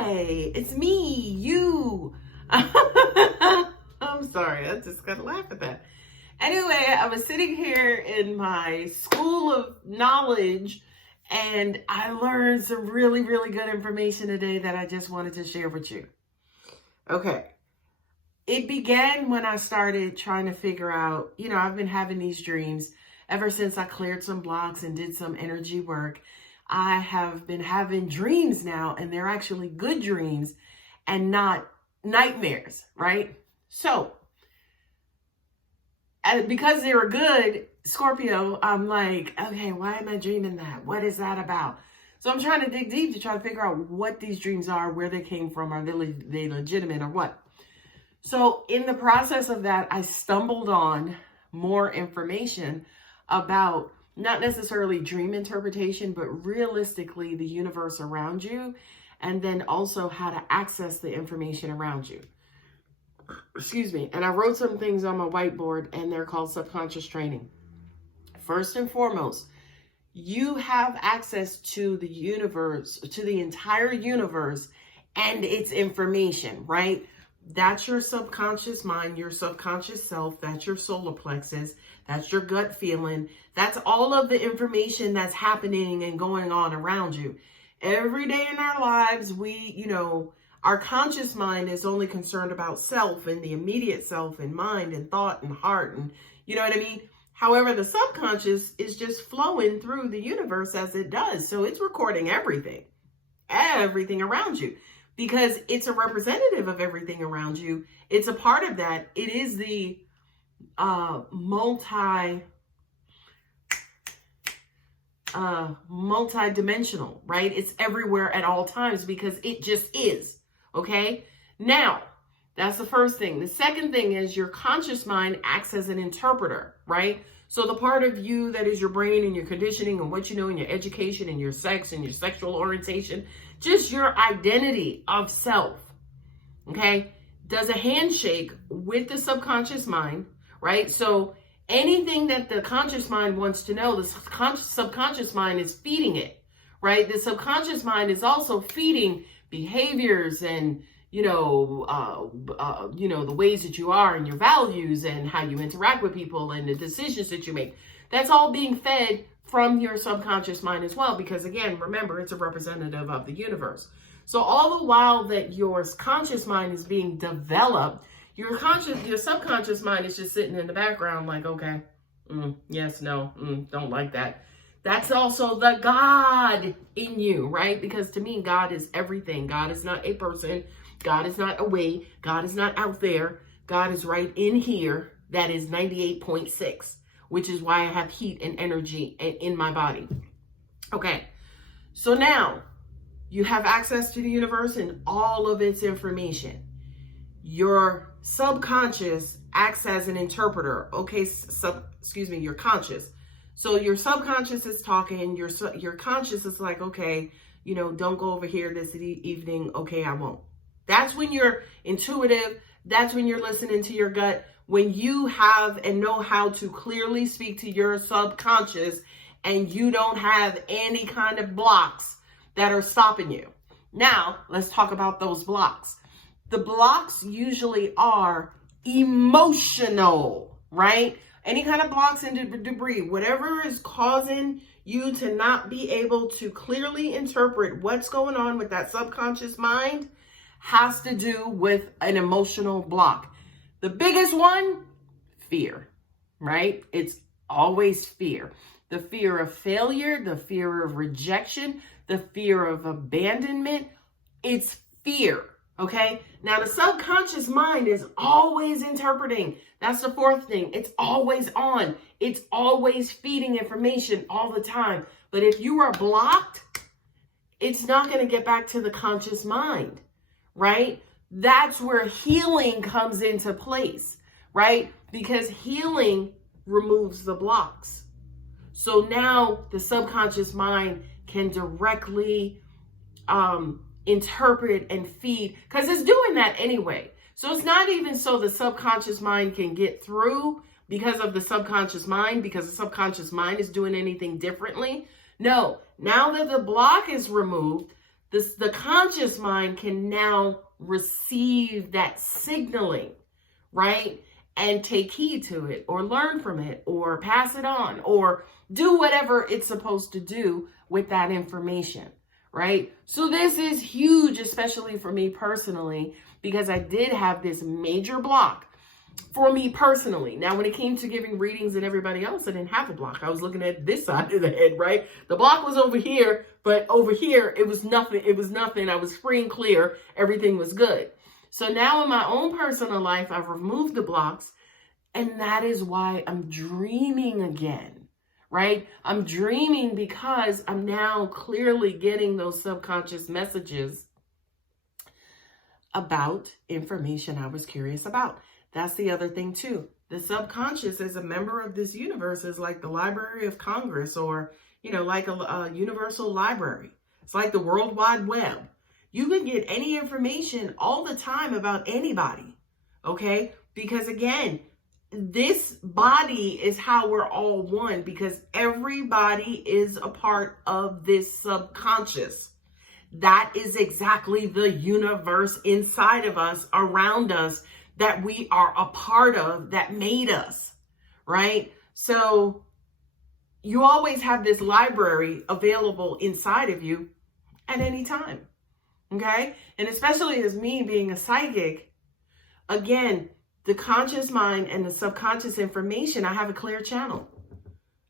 Hi, it's me, you. I'm sorry, I just gotta laugh at that. Anyway, I was sitting here in my school of knowledge and I learned some really, really good information today that I just wanted to share with you. Okay. It began when I started trying to figure out, I've been having these dreams ever since I cleared some blocks and did some energy work. I have been having dreams now, and they're actually good dreams and not nightmares, right? So, because they were good, Scorpio, I'm like, okay, why am I dreaming that? What is that about? So I'm trying to dig deep to try to figure out what these dreams are, where they came from, are they legitimate or what? So in the process of that, I stumbled on more information about not necessarily dream interpretation, but realistically the universe around you, and then also how to access the information around you. Excuse me. And I wrote some things on my whiteboard, and they're called subconscious training. First and foremost, you have access to the universe, to the entire universe and its information, right? That's your subconscious mind, your subconscious self. That's your solar plexus. That's your gut feeling. That's all of the information that's happening and going on around you. Every day in our lives, our conscious mind is only concerned about self and the immediate self and mind and thought and heart and you know what I mean? However, the subconscious is just flowing through the universe as it does. So it's recording everything around you. Because it's a representative of everything around you. It's a part of that. It is the multi-dimensional, right? It's everywhere at all times because it just is, okay? Now, that's the first thing. The second thing is your conscious mind acts as an interpreter, right? So the part of you that is your brain and your conditioning and what you know in your education and your sex and your sexual orientation, just your identity of self, okay, does a handshake with the subconscious mind, right? So anything that the conscious mind wants to know, the subconscious mind is feeding it, right? The subconscious mind is also feeding behaviors and, the ways that you are and your values and how you interact with people and the decisions that you make. That's all being fed from your subconscious mind as well, because again, remember, it's a representative of the universe. So all the while that your conscious mind is being developed, your subconscious mind is just sitting in the background like, okay, yes, no, don't like that. That's also the God in you, right? Because to me, God is everything. God is not a person. God is not away. God is not out there. God is right in here. That is 98.6, which is why I have heat and energy in my body. Okay, so now you have access to the universe and all of its information. Your subconscious acts as an interpreter. Okay, your conscious. So your subconscious is talking. Your conscious is like, okay, don't go over here this evening. Okay, I won't. That's when you're intuitive. That's when you're listening to your gut. When you have and know how to clearly speak to your subconscious and you don't have any kind of blocks that are stopping you. Now, let's talk about those blocks. The blocks usually are emotional, right? Any kind of blocks and debris, whatever is causing you to not be able to clearly interpret what's going on with that subconscious mind has to do with an emotional block. The biggest one, fear, right? It's always fear. The fear of failure, the fear of rejection, the fear of abandonment. It's fear, okay? Now, the subconscious mind is always interpreting. That's the fourth thing. It's always on. It's always feeding information all the time. But if you are blocked, it's not going to get back to the conscious mind, right? That's where healing comes into place, right? Because healing removes the blocks. So now the subconscious mind can directly interpret and feed, because it's doing that anyway. So it's not even so the subconscious mind can get through because of the subconscious mind, because the subconscious mind is doing anything differently. No, now that the block is removed, The conscious mind can now receive that signaling, right? And take heed to it or learn from it or pass it on or do whatever it's supposed to do with that information, right? So this is huge, especially for me personally, because I did have this major block for me personally. Now, when it came to giving readings and everybody else, I didn't have a block. I was looking at this side of the head, right? The block was over here, but over here, it was nothing. It was nothing. I was free and clear. Everything was good. So now in my own personal life, I've removed the blocks, and that is why I'm dreaming again, right? I'm dreaming because I'm now clearly getting those subconscious messages about information I was curious about. That's the other thing too. The subconscious as a member of this universe is like the Library of Congress or, like a universal library. It's like the World Wide Web. You can get any information all the time about anybody, okay? Because again, this body is how we're all one because everybody is a part of this subconscious. That is exactly the universe inside of us, around us, that we are a part of, that made us, right? So you always have this library available inside of you at any time, okay? And especially as me being a psychic, again, the conscious mind and the subconscious information, I have a clear channel.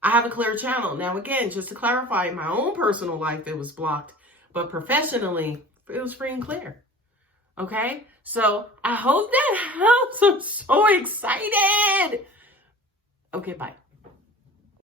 I have a clear channel. Now, again, just to clarify, in my own personal life, it was blocked, but professionally, it was free and clear. Okay, so I hope that helps. I'm so excited. Okay, bye.